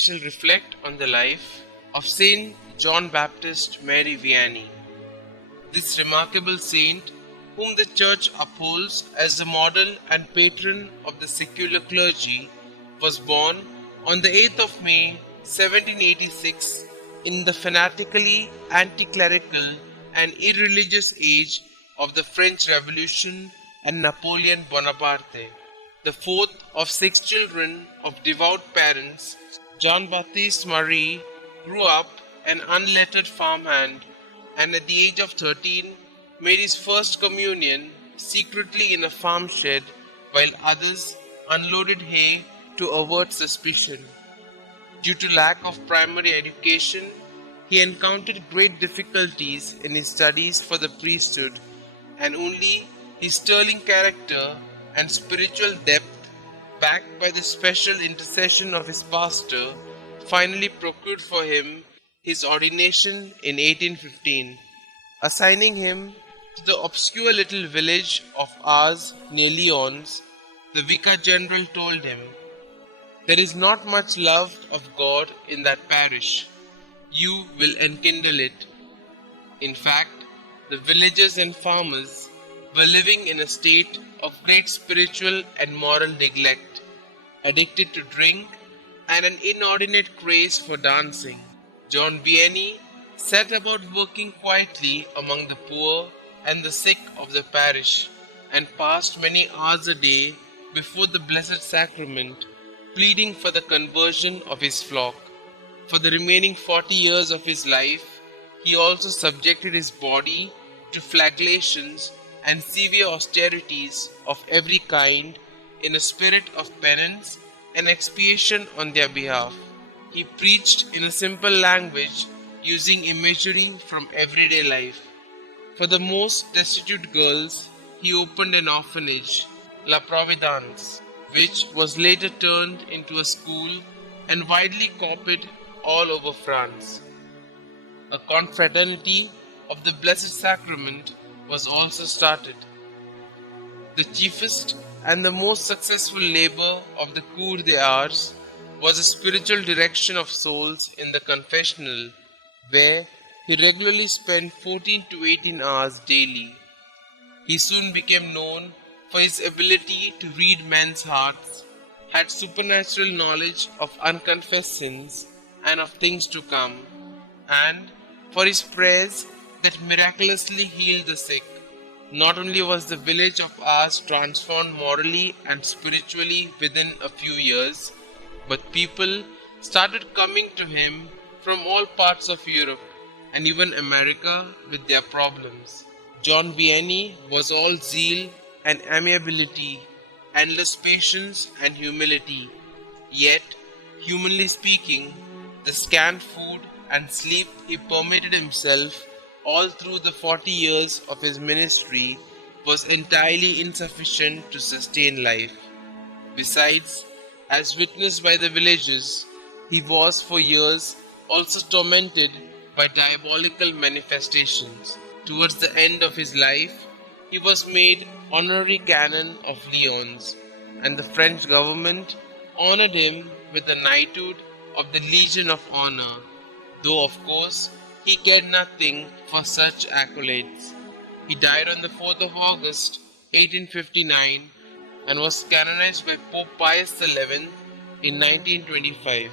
we shall reflect on the life of St John Baptist Mary Vianney. This remarkable saint, whom the Church upholds as the model and patron of the secular clergy, was born on the 8th of May 1786 in the fanatically anti-clerical and irreligious age of the French Revolution and Napoleon Bonaparte. The fourth of 6 children of devout parents, Jean-Baptiste Marie grew up an unlettered farmhand, and at the age of 13 made his first communion secretly in a farm shed while others unloaded hay to avert suspicion. Due to lack of primary education, he encountered great difficulties in his studies for the priesthood, and only his sterling character and spiritual depth, backed by the special intercession of his pastor, finally procured for him his ordination in 1815. Assigning him to the obscure little village of Ars near Lyons, the Vicar General told him, "There is not much love of God in that parish. You will enkindle it." In fact, the villagers and farmers were living in a state of great spiritual and moral neglect, addicted to drink and an inordinate craze for dancing. John Vianney set about working quietly among the poor and the sick of the parish, and passed many hours a day before the Blessed Sacrament, pleading for the conversion of his flock. For the remaining 40 years of his life, he also subjected his body to flagellations and severe austerities of every kind in a spirit of penance and expiation on their behalf. He preached in a simple language, using imagery from everyday life. For the most destitute girls, he opened an orphanage, La Providence, which was later turned into a school and widely copied all over France. A confraternity of the Blessed Sacrament was also started. The chiefest and the most successful labor of the Cour des Arts was the spiritual direction of souls in the confessional, where he regularly spent 14 to 18 hours daily. He soon became known for his ability to read men's hearts, had supernatural knowledge of unconfessed sins and of things to come, and for his prayers that miraculously healed the sick. Not only was the village of Ars transformed morally and spiritually within a few years, but people started coming to him from all parts of Europe and even America with their problems. John Vianney was all zeal and amiability, endless patience and humility. Yet, humanly speaking, the scant food and sleep he permitted himself all through the 40 years of his ministry was entirely insufficient to sustain life. Besides, as witnessed by the villagers, he was for years also tormented by diabolical manifestations. Towards the end of his life, he was made honorary canon of Lyons, and the French government honored him with the knighthood of the Legion of Honor, though of course he cared nothing for such accolades. He died on the 4th of August 1859 and was canonized by Pope Pius XI in 1925.